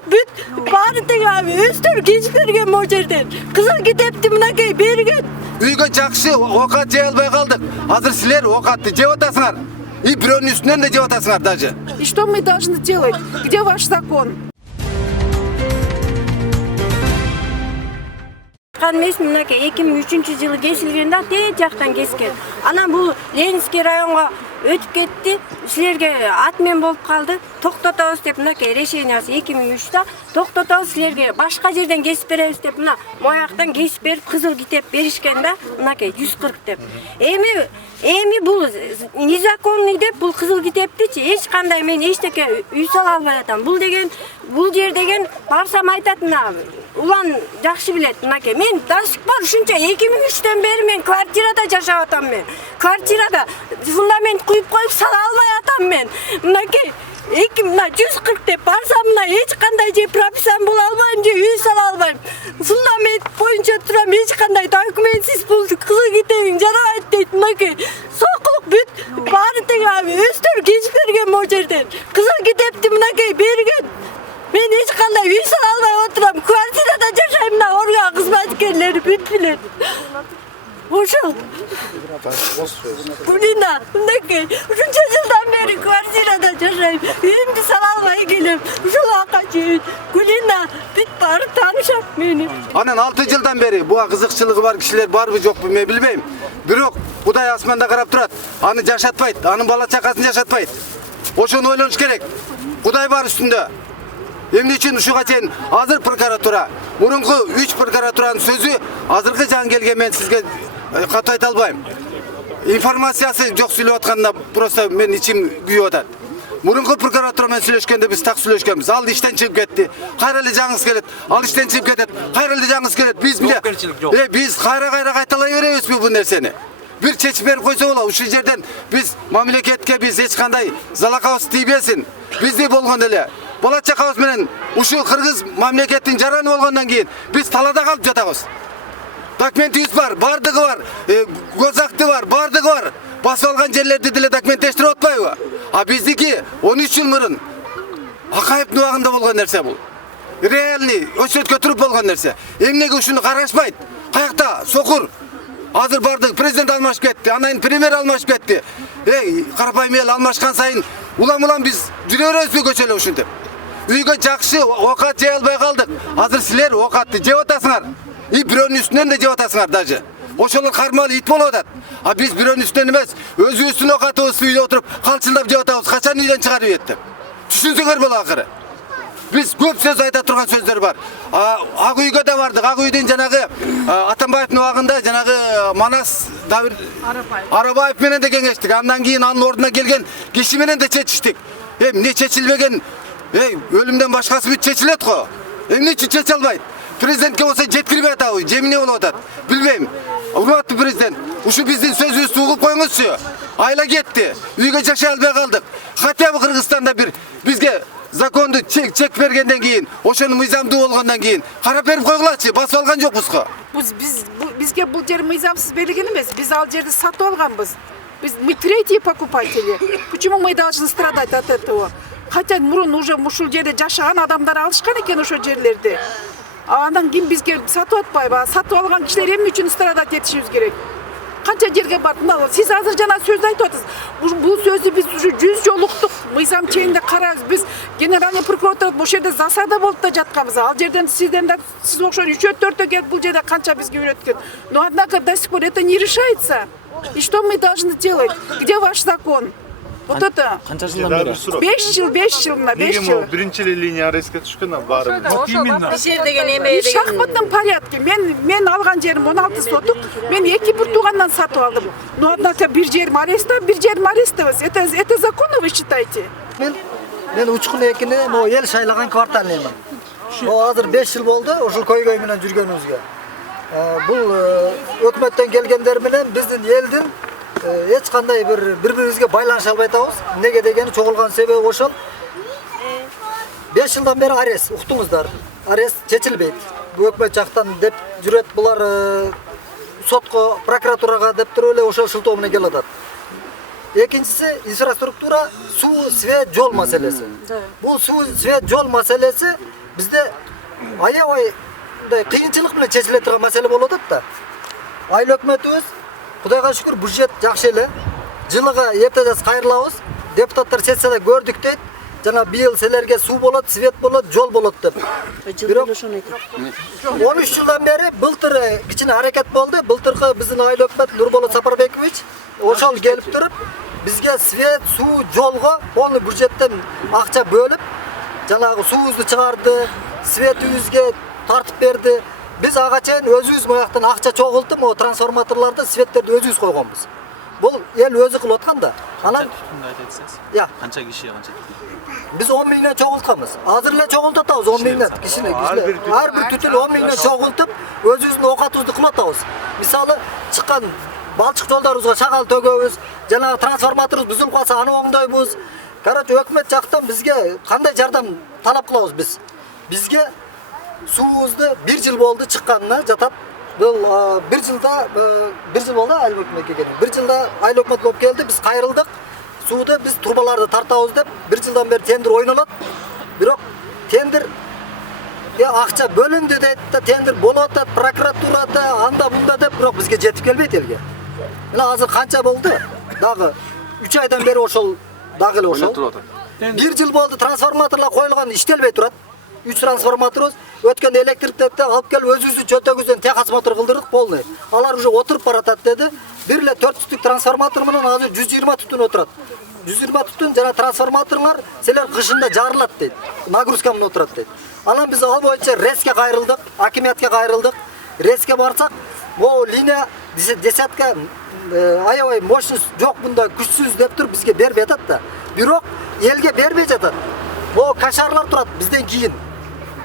Sokuluq büt bari teң abi өстөр кеч берген mo жерден. Кызыл китепти мынакей берген. Үйгө жакшы окат жей албай калдык. Азыр силер окатты жеп атасыңар. И бирөөнүн үстүнөн да жеп атасыңар даже. И что мы должны делать? Где ваш закон? Канмес мынакей 2003-жылы кесилген да тээ жактан кескен. Анан бул Ленинский районго өтүп кетти. Силерге атмен болуп калды. Токтотобуз деп мынакей решениясы 2003-та токтотобуз силерге башка жерден кесип беребиз деп мына мояктан кесип берип кызыл китеп беришкен да мынакей 140 деп. Эми бул незаконный деп бул кызыл китептичи эч кандай мен эчтеке үй сала албай атам. Бул жер деген барсам айтат мына улан жакшы билет мынакей. Мен до сих пор ушунча 2003-төн бери мен квартирада жашап атам мен. Квартирада фундамент куюп коюп сала албай атам мен. Мынакей 140 деп барсам мына эч кандай же прописан боло албайм же үй сала албайм. Фундамент боюнча турам эч кандай документсиз бул кызыл китебиң жарабайт дейт мынакей. Сокулук бүт баары тең abi өстөр кеч берген mo жерден. Кызыл китепти мынакей берген. Мен эч кандай үй сала албай отурам. Квартирада жашайм мына орган кызматкерлери бүт билет. Ошол. Кулина, мынакей. Ушунча жылдан бери квартирада жашайм. Үйүмдү сала албай келем. Ушул ака чейин. Кулина, бүт баары таанышат мени. Анан 6 жылдан бери буга кызыкчылыгы бар кишилер барбы жокпу мен билбейм. Бирок Кудай асманда карап турат. Аны жашатпайт, анын бала чакасын жашатпайт. Ошону ойлонуш керек. Кудай бар үстүндө. Эмне үчүн ушуга чейин азыр прокуратура, мурунку 3 прокуратуранын сөзү азыркы жан келген мен сизге катуу айта албайм. Информациясы жок сүйлөп атканда просто мен ичим күйүп атат. Мурунку прокуратура менен сүйлөшкөндө биз так сүйлөшкөнбүз. Ал иштен чыгып кетти. Кайра эле жаңыз келет. Ал иштен чыгып кетет. Кайра эле жаңыз келет. Биз биле. Биз кайра кайталай беребизби бул нерсени? Бир чечип берип койсо болот. Ушул жерден биз мамлекетке биз эч кандай залакабыз тийбесин. Бизди болгон эле бала чакабыз менен ушул кыргыз мамлекеттин жараны болгондон кийин биз талада калып жатабыз. Документибиз бар, бардыгы бар, көз акты бар, бардыгы бар. Басып алган жерлерди деле документтештирип атпайбы? А биздики 13 жыл мурун Акаевдин убагында болгон нерсе бул. Реальный өчөткө туруп болгон нерсе. Эмнеге ушуну карашпайт? Каякта сокур. Азыр бардык президент алмашып кетти, анан премьер алмашып кетти. Карапайым эл алмашкан сайын улам биз жүрө беребизби көчөлө ушинтип? Үйгө жакшы окат жей албай калдык. Азыр силер окатты жеп атасыңар. И бирөөнүн үстүнөн да жеп атасыңар даже. Ошолор кармалуу ит болуп атат. А биз бирөөнүн үстүнөн эмес, өзүбүздүн окатыбызды үйдө отуруп калчылдап жеп атабыз. Качан үйдөн чыгарып ийет деп. Түшүнсөңөр болот акыры. Биз көп сөз айта турган сөздөр бар. Ак үйгө да бардык. Ак үйдүн жанагы Атамбаевдин убагында жанагы Манас Давир Арабаев менен да кеңештик. Андан кийин анын ордуна келген киши менен да чечиштик. Эмне чечилбеген? Өлүмдөн башкасы бүт чечилет го. Эмне үчүн чече албайт? Президентке болсо жеткирбей атабы, же эмне болуп атат? Билбейм. Урматтуу президент, ушу биздин сөзүбүздү угуп коюңузчу. Айла кетти. Үйгө жашай албай калдык. Хотя бы Кыргызстанда бир бизге законду чек бергенден кийин, ошону мыйзамдуу болгондон кийин карап берип койгулачы, басып алган жокпуз го. Бизге бул жер мыйзамсыз берилген эмес. Биз ал жерди сатып алганбыз. Мы третьи покупатели. Почему мы должны страдать от этого? Хотя мурун уже ушул жерде жашаган адамдар алышкан экен ошол жерлерди. Андан кийин бизге сатып атпайбы? Сатып алган кишилер эмне үчүн страдать этишибиз керек? Канча жерге барып, мына сиз азыр жана сөз айтып атасыз. Бул сөздү биз уже 100 жолу уктук. Мыйзам чегинде карабыз. Биз генеральный прокуратура бул жерде засада болуп да жатканбыз. Ал жерден сизден да сиз окшор 3-4 келип бул жерде канча бизге үйрөткөн. Но однако до сих пор это не решается. И что мы должны делать? Где ваш закон? Вот это. Канча жылдан бери? 5 жыл мына 5 жыл. Биринчи линия арестке түшкөн баары. Жер деген эме В шахматном порядке. Мен алган жерим 16 соток. Мен 2 тугандан сатып алдым. Но однако бир жерим ареста. Это законно, вы считаете? Мен учкун экини, могу эл шайлаган кварталыймын. Азыр 5 жыл болду ушул көйгөй менен жүргөнүбүзгө. Бул өкмөттөн келгендер менен биздин элдин эч кандай бири-бирибизге байланыша албай атабыз. Эмнеге дегени чогулган себеби ошол. 5 жылдан бери арест, уктуңуздар. Арест чечилбейт. Бул өкмөт жактан деп жүрөт, булар сотко, прокуратурага деп туруп эле ошол шылтоо менен келип атат. Экинчиси инфраструктура, суу, свет, жол маселеси. Бул суу, свет, жол маселеси Bizde аябай мындай кыйынчылык менен чечиле турган маселе болуп атат да. Айыл өкмөтүбүз Кудайга шүкүр бюджет жакшы эле. Жылыга эрте жаз кайрылабыз. Депутаттар сессияда көрдүк дейт. Жана быйыл силерге суу болот, свет болот, жол болот деп. Бирок 13 жылдан бери былтыр кичине аракет болду. Былтыркы биздин айыл өкмөт Нурболот Сапарбекович ошол келип туруп бизге свет, суу, жолго полный бюджеттен акча бөлүп, жанагы суубузду чыгарды, светибизге тартып берди. Biz ага чейин өзүбүз маяктан акча чогултуп, могу трансформаторларды, светтерди өзүбүз койгонбуз. Бул эл өзү кылып аткан да. Анан түтүндү айта кетсеңиз. Я. Канча киши, канча түтүн? Biz 10 миңнен чогултканбыз. Азыр эле чогултуп атабыз 10 миңнен кишини. Ар бир түтүн 10 миңнен чогултуп, өзүбүздүн оокатыбызды кылып атабыз. Мисалы, чыккан балчык жолдарыбызга шагал төгөбүз, жанагы трансформаторубуз бузулуп калса аны оңдойбуз. Короче, өкмөт жактан бизге кандай жардам талап кылабыз биз? Бизге суубузду 1 жыл болду чыкканына жатат. Бул 1 жыл болду айыл өкмөткө келген. 1 жылда айыл өкмөт болуп келди, биз кайрылдык. Сууду биз трубаларды тартабыз деп 1 жылдан бери тендер ойнолот. Бирок тендер акча бөлүндү дейт да, тендер болуп атат, прокуратурада, анда бунда деп, бирок бизге жетип келбейт элге. Мына азыр канча болду? Дагы 3 айдан бери ошол дагы эле ошол. 1 жыл болду трансформаторлар коюлган, иштелбей турат. 3 трансформаторубуз өткөн электриктерди алып келип өзүбүздүн чөтөгүздөн техас мотор кылдырдык полный. Алар уже отуруп баратат деди. Бир эле 400 трансформатор менен азыр 120 түтүн отурат. 120 түтүн жана трансформаторлар силер кышында жарылат дейт. Нагрузка менен отурат дейт. Анан биз ал боюнча РЭСке кайрылдык, акимиятка кайрылдык. РЭСке барсак, могу линия десятка аябай мощность жок, мында күчсүз деп туруп бизге бербей атат да. Бирок элге бербей жатат. Могу кашарлар турат бизден кийин.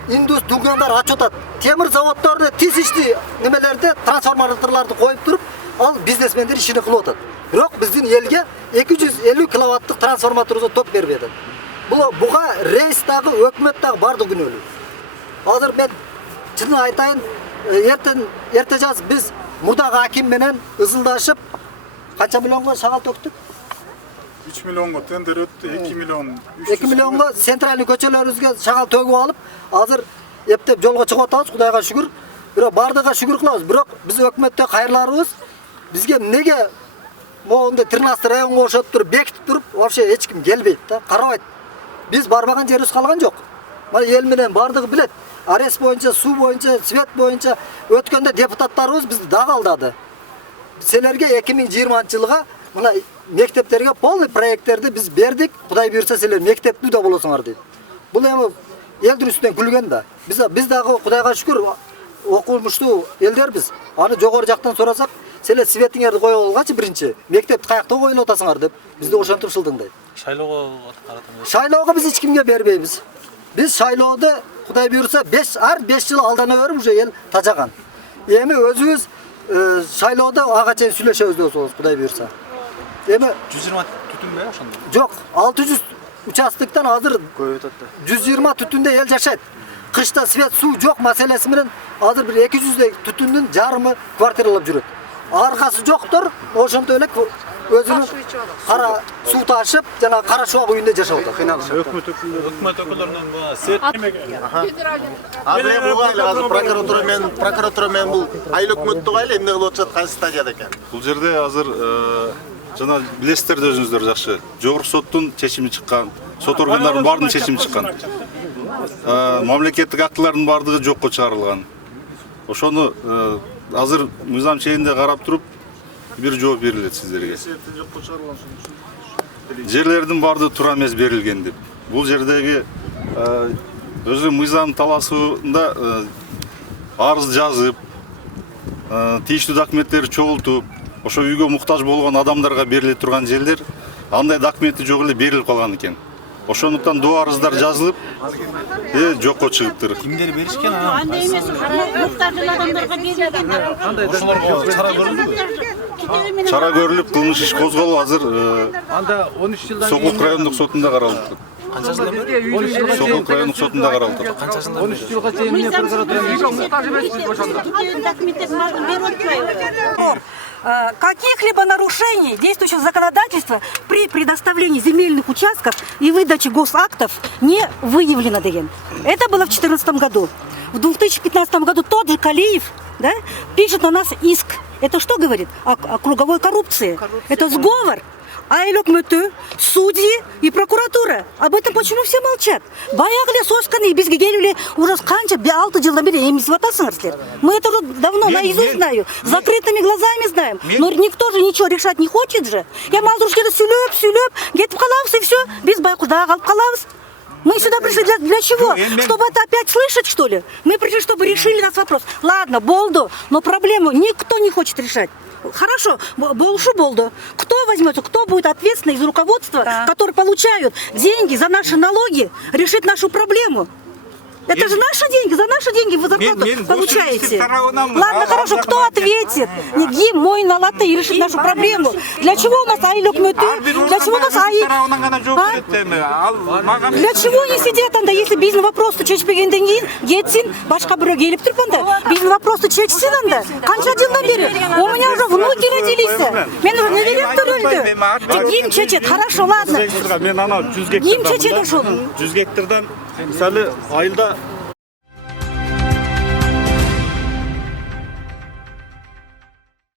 Индус дугандар ачып атат. Темир заводдорду тиз ишти немелерди, трансформаторларды коюп туруп, ал бизнесмендер ишини кылып атат. Бирок биздин элге 250 киловаттык трансформаторго топ бербей атат. Буга рейс дагы, өкмөт дагы барды күнөөлүү. Азыр мен чынын айтайын, эрте жаз биз мурдагы аким менен ызылдашып, канча миллионго шагал төктүк? 3 миллионго тендер өттү, 2 миллион. 2 миллионго центральный көчөлөрүбүзгө шагал төгүп алып, азыр эптеп жолго чыгып атабыз, Кудайга шүгүр. Бирок бардыгына шүгүр кылабыз. Бирок биз өкмөттө кайрыларыбыз, бизге эмнеге могундай 13 районго ошотуп туруп, бекитип туруп, вообще эч ким келбейт да, карабайт. Биз барбаган жерибиз калган жок. Мына эл менен бардыгы билет. Арес боюнча, суу боюнча, свет боюнча өткөндө депутаттарыбыз бизди дагы алдады. Силерге 2020-жылга мына мектептерге полный проекттерди биз бердик. Кудай буйрса силер мектептүү да болосуңар дейт. Бул эми элдин үстүнөн күлгөн да. Биз дагы Кудайга шүкүр окумуштуу элдербиз. Аны жогору жактан сурасак, силер светиңерди коюп алгачы биринчи, мектепти каякта коюп атасыңар деп бизди ошентип шылдыңдайт. Шайлоого карата. Шайлоого биз эч кимге бербейбиз. Биз шайлоодо Кудай буйрса 5 жыл алдана берип уже эл тажаган. Эми өзүбүз шайлоодо ага чейин сүйлөшөбүз деп атабыз, Кудай буйрса. Эми 120 түтүнбү ошондо? Жок, 600 участоктон азыр 120 түтүндө эл жашайт. Кышта свет, суу жок маселеси менен азыр бир 200 түтүндүн жарымы квартиралап жүрөт. Аркасы жоктор, ошонто эле өзүнүн кара суу ташып, жана кара шуак үйүндө жашап атат. Өкмөт өкүлдөрүнөн Азыр прокуратура менен бул айыл өкмөттү кайла эмне кылып атышат, кайсы стадияда экен? Бул жерде азыр жана билесиздер да өзүңүздөр жакшы. Жогорку соттун чечими чыккан, сот органдарынын баарынын чечими чыккан. Мамлекеттик актылардын баардыгы жокко чыгарылган. Ошону азыр мыйзам чегинде карап туруп бир жооп берилет сиздерге. Жерлердин баардыгы туура эмес берилген деп. Бул жердеги өзү мыйзам талаасында арыз жазып, тийиштүү документтерди чогултуп, ошо үйгө муктаж болгон адамдарга бериле турган жерлер андай документи жок эле берилип калган экен. Ошондуктан доо арыздар жазылып, жокко чыгыптыр. Кимдер беришкен? Андай эмес, муктаждуу адамдарга берилген. Ошолорго чара көрүлдүбү? Чара көрүлүп, кылмыш иш козголуп, азыр Анда 13 жылдан Сокулук райондук сотунда каралып. Канча жылдан бери? Сокулук райондук сотунда каралып. 13 жылга чейин Документтерин баарын берип атпайбы? каких-либо нарушений действующего законодательства при предоставлении земельных участков и выдаче госактов не выявлено, деген. Это было в 2014 году. В 2015 году тот же Калиев, да, пишет на нас иск. Это что говорит? О круговой коррупции. Это сговор. Айыл өкмөтү, судьи и прокуратура. Об этом почему все молчат? Баягыле сосканы бизге келип уже канча 6 жылдан бери эмизип атасыңар. Мы это уже давно наизусть знаю, закрытыми глазами знаем. Но никто же ничего решать не хочет же. Я мазур жерде сүйлөп, кетип калабыз и все. Биз байкуда калып калабыз. Мы сюда пришли для чего? Чтобы это опять слышать, что ли? Мы пришли, чтобы решили наш вопрос. Ладно, болду, но проблему никто не хочет решать. Хорошо, болду. Кто возьмется, кто будет ответственный из руководства, которые получают деньги за наши налоги, решить нашу проблему? Это же наши деньги, за наши деньги вы зарплату получаете. Ладно, хорошо, кто ответит? Нигим, мой налаты и решит нашу проблему. Для чего у нас айыл өкмөтү? Для чего у нас айыл? Для чего они сидят анда, если биздин вопросты чечпегенден кийин кетсин, башка бирөө келип туруп анда, биздин вопросты чечсин анда. Канча жылдан бери? У меня уже внуки родились. Мен уже неверем төрөлдү. Ким чечет? Хорошо, ладно. Мен анау 100 Ким чечет ошону? 100 гектардан мисалы айылда